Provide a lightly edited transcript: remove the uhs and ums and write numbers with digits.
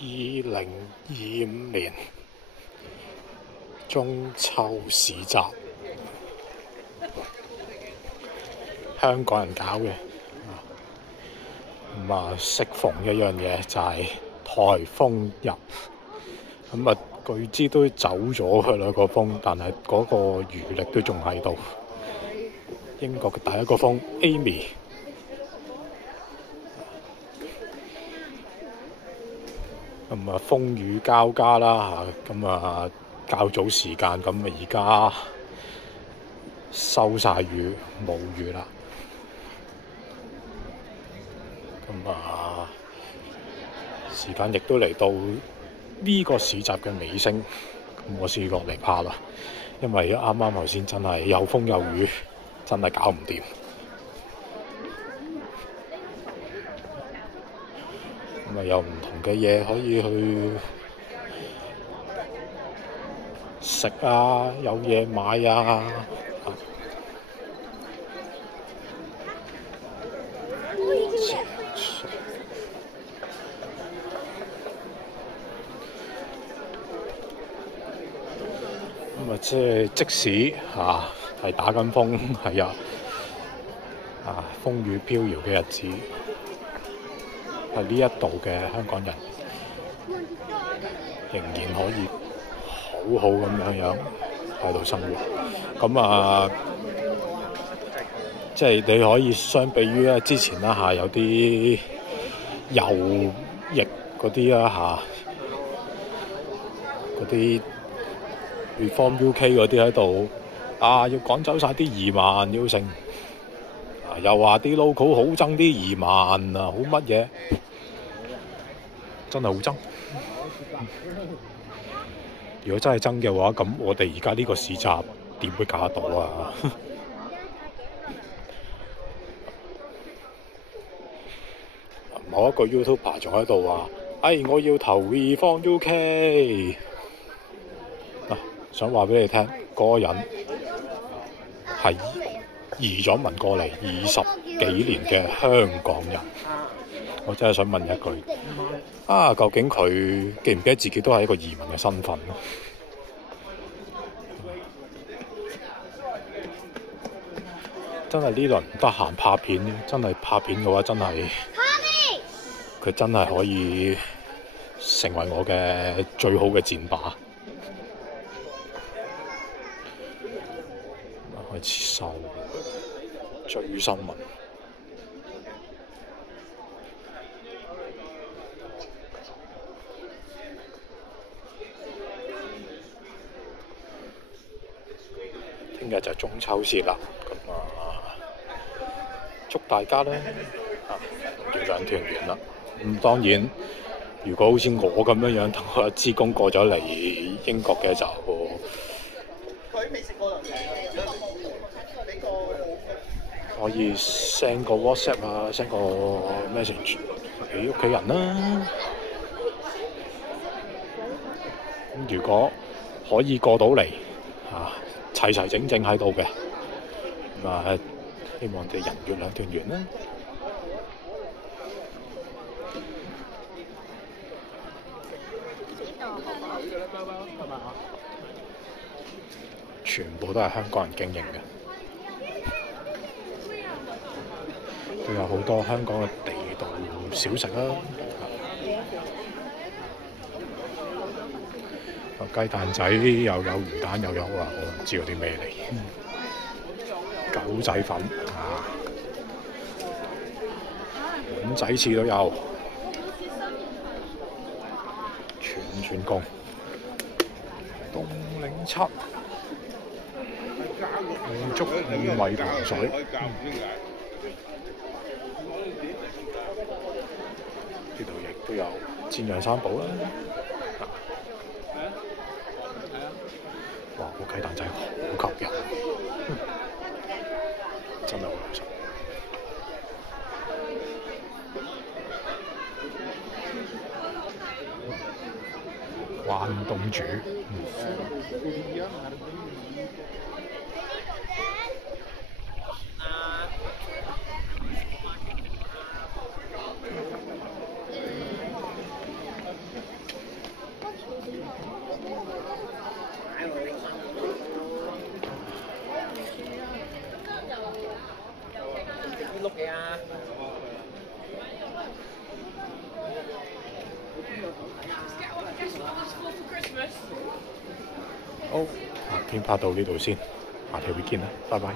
2025年中秋市集，香港人搞嘅。咁啊，適逢一樣嘢就係颱風日，咁啊據知都走咗佢啦個風，但係嗰個餘力都仲喺度。英國嘅第一個風 Amy， 咁啊風雨交加啦嚇，咁啊較早時間咁啊而家收晒雨冇雨啦，咁啊時間亦都嚟到呢個市集嘅尾聲，咁我先落嚟拍啦，因為啱啱頭先真係有風有雨，真係搞唔掂。咁啊有唔同嘅嘢可以去食啊，有嘢買啊。咁啊即使係打緊風，係風雨飄搖嘅日子，係呢一度嘅香港人仍然可以好好咁樣喺度生活。咁啊，即係你可以相比於之前啦有啲右翼嗰啲啦嗰啲 Reform UK 嗰啲喺度要趕走晒啲移民，要成又話啲 local 好憎啲移民好乜嘢，真係好憎。如果真係憎嘅話，咁我哋而家呢個市集點會搞得到啊？某一個 YouTuber 仲喺度話：我要投 Reform UK。想話俾你聽，嗰個人係移咗民過嚟20幾年嘅香港人。我真係想問一句，究竟佢記唔記得自己都係一個移民嘅身份？真係呢輪唔得閒拍片，真係拍片嘅話，真係佢真係可以成為我嘅最好嘅戰靶。開始收追新聞。聽日就中秋節啦，咁祝大家咧月亮團圓啦。咁當然，如果好似我咁樣同我支公過咗嚟英國嘅就可以 send 個 WhatsApp send 個 message 俾屋企人啦。咁如果可以過到嚟齊齊整整喺度嘅，咁希望我哋人月兩團圓啦。全部都係香港人經營嘅。都有好多香港嘅地道小食啦，雞蛋仔又有魚蛋又有我唔知嗰啲咩嚟，狗仔粉碗仔翅都有，串貢凍檸七滿足薏米糖水。呢度亦都有煎釀三寶啦，哇！個雞蛋仔好吸引，真係好好食。關東煮，邊碌嘢啊？好，片拍到呢度先，下期會見啦，拜拜。